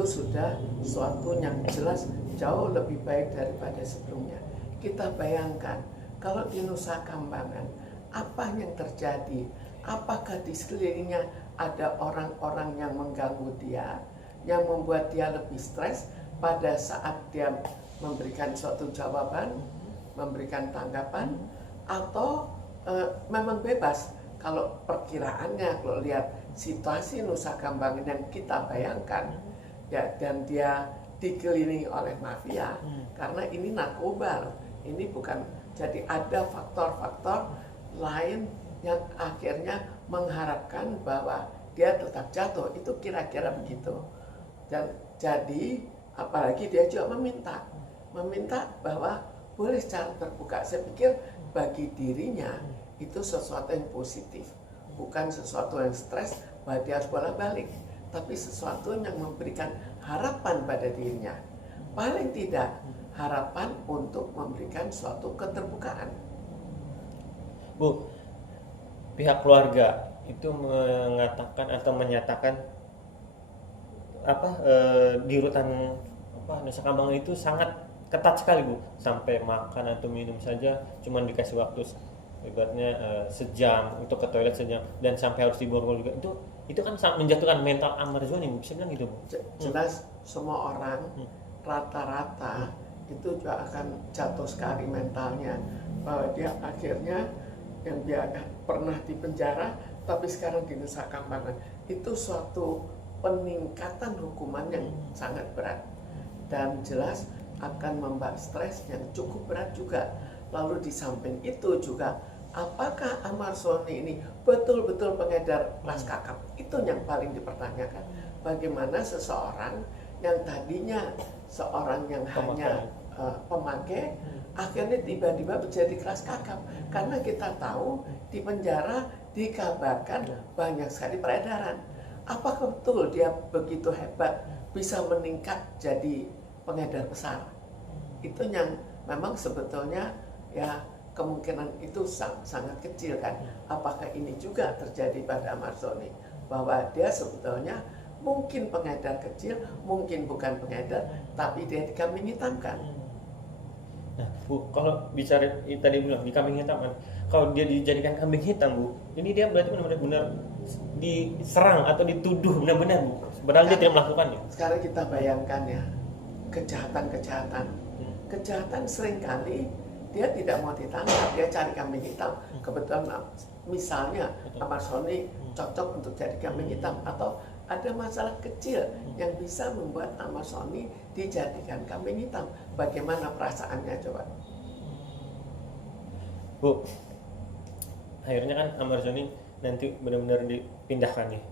itu sudah suatu yang jelas jauh lebih baik daripada sebelumnya. Kita bayangkan kalau di Nusa Kambangan, apa yang terjadi? Apakah di sekelilingnya ada orang-orang yang mengganggu dia, yang membuat dia lebih stres pada saat dia memberikan suatu jawaban, memberikan tanggapan, atau memang bebas? Kalau perkiraannya, kalau lihat situasi Nusa Kambangan yang kita bayangkan, ya, dan dia dikelilingi oleh mafia, karena ini narkoba, ini bukan, jadi ada faktor-faktor lain yang akhirnya mengharapkan bahwa dia tetap jatuh, itu kira-kira begitu. Dan jadi apalagi dia juga meminta bahwa boleh secara terbuka. Saya pikir bagi dirinya itu sesuatu yang positif, bukan sesuatu yang stres bahwa dia harus bolak-balik, tapi sesuatu yang memberikan harapan pada dirinya. Paling tidak harapan untuk memberikan suatu keterbukaan. Bu, pihak keluarga itu mengatakan atau menyatakan di rutan Nusa Kambangan itu sangat ketat sekali, Bu, sampai makan atau minum saja cuma dikasih waktu ibaratnya sejam, untuk ke toilet sejam, dan sampai harus diborgol juga. Itu kan sangat menjatuhkan mental Ahmad Zoni, Bu, bisa bilang gitu, Bu. Jelas semua orang rata-rata itu juga akan jatuh sekali mentalnya, bahwa dia akhirnya yang dia pernah di penjara tapi sekarang di Nusa Kambangan, itu suatu peningkatan hukuman yang sangat berat dan jelas akan membawa stres yang cukup berat juga. Lalu di samping itu juga, apakah Ahmad Zoni ini betul-betul pengedar kelas kakap? Itu yang paling dipertanyakan. Bagaimana seseorang yang tadinya seorang yang hanya pemakai, akhirnya tiba-tiba menjadi kelas kakap. Karena kita tahu di penjara dikabarkan banyak sekali peredaran. Apakah betul dia begitu hebat bisa meningkat jadi pengedar besar? Itu yang memang sebetulnya ya kemungkinan itu sangat kecil kan. Apakah ini juga terjadi pada Ahmad Zoni, bahwa dia sebetulnya mungkin pengedar kecil, mungkin bukan pengedar, tapi dia dikambing hitamkan. Nah, Bu, kalau bicara tadi bilang di kambing hitam, kalau dia dijadikan kambing hitam, Bu, ini dia berarti benar-benar diserang atau dituduh benar-benar, Bu, padahal dia tidak melakukannya. Sekarang kita bayangkan ya, kejahatan seringkali dia tidak mau ditangkap, dia cari kambing hitam. Kebetulan misalnya Ahmad Zoni cocok untuk jadi kambing hitam, atau ada masalah kecil yang bisa membuat Ahmad Zoni dijadikan kambing hitam. Bagaimana perasaannya coba? Bu, akhirnya kan Ahmad Zoni nanti benar-benar dipindahkan nih.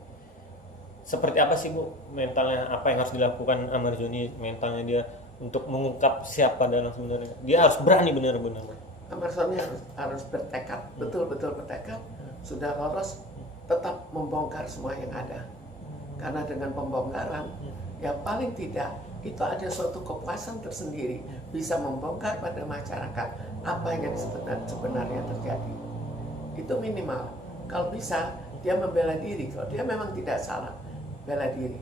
Seperti apa sih, Bu, mentalnya, apa yang harus dilakukan Ahmad Zoni, mentalnya dia untuk mengungkap siapa dalam sebenarnya? Dia harus berani benar-benar. Ahmad Zoni harus bertekad, betul-betul bertekad. Sudah lolos, tetap membongkar semua yang ada. Karena dengan pembongkaran, ya paling tidak itu ada suatu kepuasan tersendiri, bisa membongkar pada masyarakat apa yang sebenarnya terjadi. Itu minimal. Kalau bisa, dia membela diri. Kalau dia memang tidak salah, bela diri.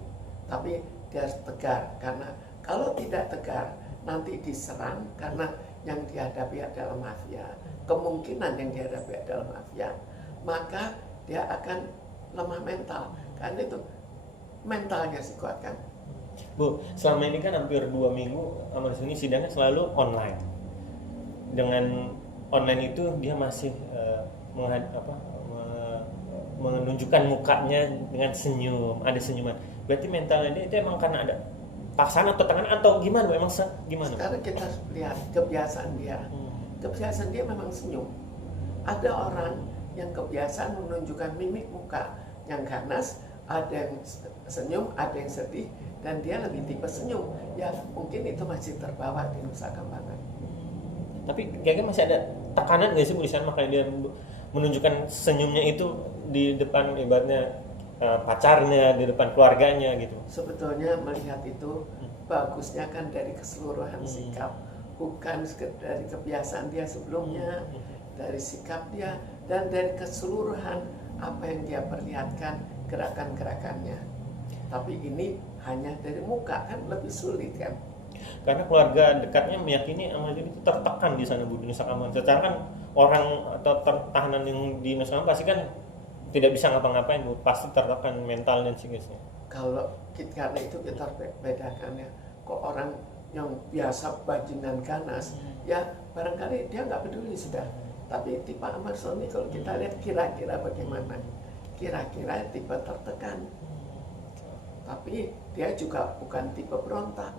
Tapi dia harus tegar, karena kalau tidak tegar, nanti diserang karena yang dihadapi adalah mafia. Kemungkinan yang dihadapi adalah mafia, maka dia akan lemah mental. Karena itu mentalnya sih kuat kan. Bu, selama ini kan hampir 2 minggu Ahmad Zoni sidangnya selalu online. Dengan online itu dia masih menunjukkan mukanya dengan senyum, ada senyuman. Berarti mentalnya dia itu emang karena ada paksaan atau tangan atau gimana? Memang gimana? Sekarang kita lihat kebiasaan dia. Kebiasaan dia memang senyum. Ada orang yang kebiasaan menunjukkan mimik muka yang ganas, ada yang senyum, ada yang sedih, dan dia lebih tipe senyum. Ya mungkin itu masih terbawa di Nusa Kambangan. Tapi kayaknya masih ada tekanan nggak sih, Bu, di sana, makanya dia menunjukkan senyumnya itu di depan ibaratnya pacarnya, di depan keluarganya gitu. Sebetulnya melihat itu bagusnya kan dari keseluruhan sikap, bukan dari kebiasaan dia sebelumnya, dari sikap dia, dan dari keseluruhan apa yang dia perlihatkan, gerakan-gerakannya. Tapi ini hanya dari muka kan lebih sulit kan. Karena keluarga dekatnya meyakini Ahmad Yani itu tertekan di sana Bu di Nusa Kambangan. Secara kan orang atau tahanan yang di Nusa Kambangan pasti kan tidak bisa ngapa-ngapain Bu, pasti tertekan mental dan psikisnya. Kalau karena itu kita bedakan ya, kok orang yang biasa bajingan ganas, ya barangkali dia nggak peduli sudah. Tapi tipe Ahmad Soni kalau kita lihat kira-kira bagaimana, kira-kira tipe tertekan. Tapi dia juga bukan tipe berontak.